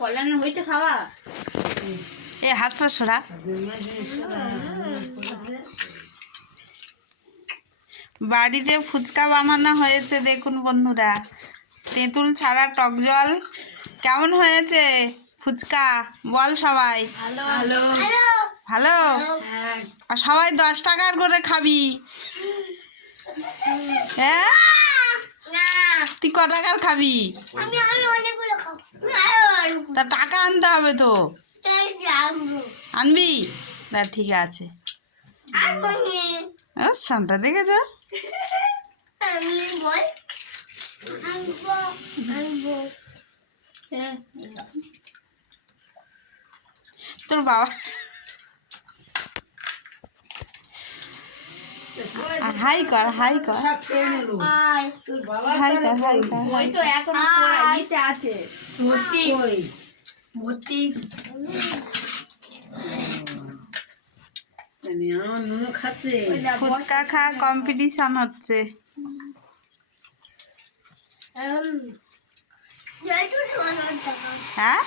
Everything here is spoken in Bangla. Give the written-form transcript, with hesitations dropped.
কল্যাণ হয়েছে খাওয়া? এ হাতটা সরা। বাড়িতে ফুচকা বানানো হয়েছে দেখুন বন্ধুরা, তেঁতুল ছাড়া টক জল। কেমন হয়েছে ফুচকা বল সবাই? ভালো ভালো। হ্যাঁ। আর সবাই 10 টাকার করে খাবি। হ্যাঁ তুই ক টাকার খাবি? তা টাকা আনতে হবে তো। আনবি? তা ঠিক আছে। সানটা দেখেছ? তোর বাবা হাই কর, হাই কর, হাই কর, হাই কর। ওই তো এখন ইতে আছে ভর্তি ভর্তি। ফুচকা খা কম্পিটিশন হচ্ছে। হ্যাঁ